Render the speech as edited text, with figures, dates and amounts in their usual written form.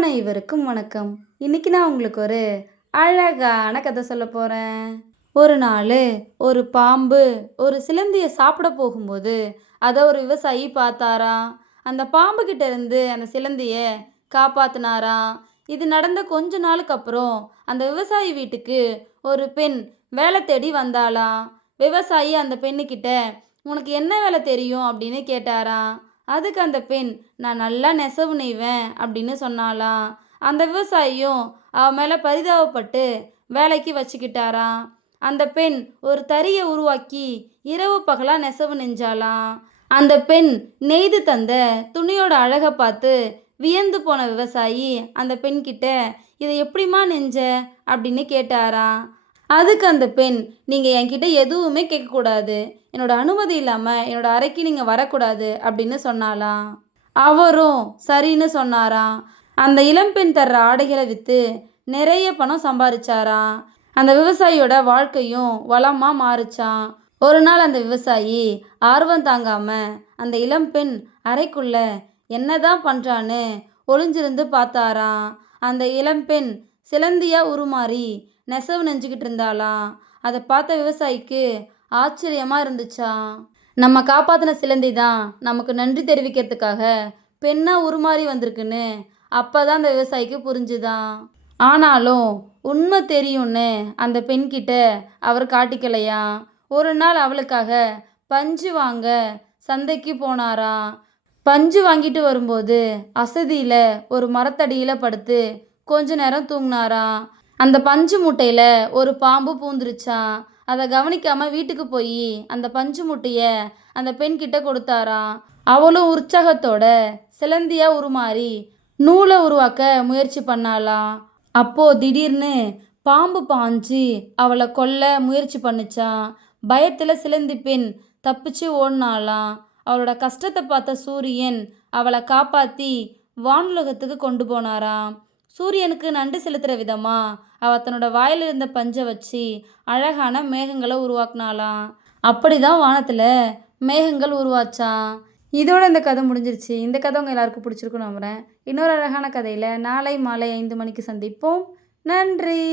அனைவருக்கும் வணக்கம். இன்னைக்கு நான் உங்களுக்கு ஒரு அழகான கதை சொல்ல போறேன். ஒரு நாள் ஒரு பாம்பு ஒரு சிலந்தியை சாப்பிட போகும்போது அதை ஒரு விவசாயி பார்த்தாராம். அந்த பாம்பு கிட்ட இருந்து அந்த சிலந்தியை காப்பாத்தினாராம். இது நடந்த கொஞ்ச நாளுக்கு அப்புறம் அந்த விவசாயி வீட்டுக்கு ஒரு பெண் வேலை தேடி வந்தாளாம். விவசாயி அந்த பெண்ணுக்கிட்ட உனக்கு என்ன வேலை தெரியும் அப்படின்னு கேட்டாராம். அதுக்கு அந்த பெண் நான் நல்லா நெசவு நெய்வேன் அப்படின்னு சொன்னாளாம். அந்த விவசாயியும் அவ மேலே பரிதாபப்பட்டு வேலைக்கு வச்சுக்கிட்டாராம். அந்த பெண் ஒரு தறியை உருவாக்கி இரவு பகலா நெசவு நெஞ்சாளாம். அந்த பெண் நெய்து தந்த துணியோட அழகை பார்த்து வியந்து போன விவசாயி அந்த பெண் கிட்ட இதை எப்படிம்மா நெஞ்ச அப்படின்னு கேட்டாராம். அதுக்கு அந்த பெண் நீங்கள் என்கிட்ட எதுவுமே கேட்கக்கூடாது, என்னோட அனுமதி இல்லாமல் என்னோட அறைக்கு நீங்கள் வரக்கூடாது அப்படின்னு சொன்னாலாம். அவரும் சரின்னு சொன்னாராம். அந்த இளம்பெண் தர்ற ஆடைகளை விற்று நிறைய பணம் சம்பாதிச்சாராம். அந்த விவசாயியோட வாழ்க்கையும் வளமாக மாறுச்சான். ஒரு நாள் அந்த விவசாயி ஆர்வம் தாங்காம அந்த இளம்பெண் அறைக்குள்ள என்னதான் பண்ணுறான்னு ஒளிஞ்சிருந்து பார்த்தாராம். அந்த இளம்பெண் சிலந்தியா உருமாறி நெசவு நெஞ்சுக்கிட்டு இருந்தாளாம். அதை பார்த்த விவசாயிக்கு ஆச்சரியமாக இருந்துச்சாம். நம்ம காப்பாற்றின சிலந்தி தான் நமக்கு நன்றி தெரிவிக்கிறதுக்காக பெண்ணாக உருமாறி வந்திருக்குன்னு அப்போ தான் அந்த விவசாயிக்கு புரிஞ்சுதான். ஆனாலும் உண்மை தெரியும்னு அந்த பெண்கிட்ட அவர் காட்டிக்கலையா. ஒரு நாள் அவளுக்காக பஞ்சு வாங்க சந்தைக்கு போனாராம். பஞ்சு வாங்கிட்டு வரும்போது அசதியில் ஒரு மரத்தடியில் படுத்து கொஞ்ச நேரம் தூங்கினாராம். அந்த பஞ்சு மூட்டையில் ஒரு பாம்பு பூந்துருச்சான். அதை கவனிக்காமல் வீட்டுக்கு போய் அந்த பஞ்சு மூட்டையை அந்த பெண்கிட்ட கொடுத்தாராம். அவளும் உற்சாகத்தோட சிலந்தியாக உருமாறி நூலை உருவாக்க முயற்சி பண்ணாலாம். அப்போது திடீர்னு பாம்பு பாஞ்சு அவளை கொல்ல முயற்சி பண்ணுச்சான். பயத்தில் சிலந்தி பெண் தப்பிச்சு ஓடினாலாம். அவளோட கஷ்டத்தை பார்த்த சூரியன் அவளை காப்பாற்றி வானுலகத்துக்கு கொண்டு போனாராம். சூரியனுக்கு நன்றி செலுத்துகிற விதமாக அவள் தன்னோட வாயில் இருந்த பஞ்சை வச்சு அழகான மேகங்களை உருவாக்குனாலாம். அப்படி தான் வானத்தில் மேகங்கள் உருவாச்சான். இதோட இந்த கதை முடிஞ்சிருச்சு. இந்த கதை உங்கள் எல்லாருக்கும் பிடிச்சிருக்குன்னு நம்புகிறேன். இன்னொரு அழகான கதையில் நாளை மாலை 5 மணிக்கு சந்திப்போம். நன்றி.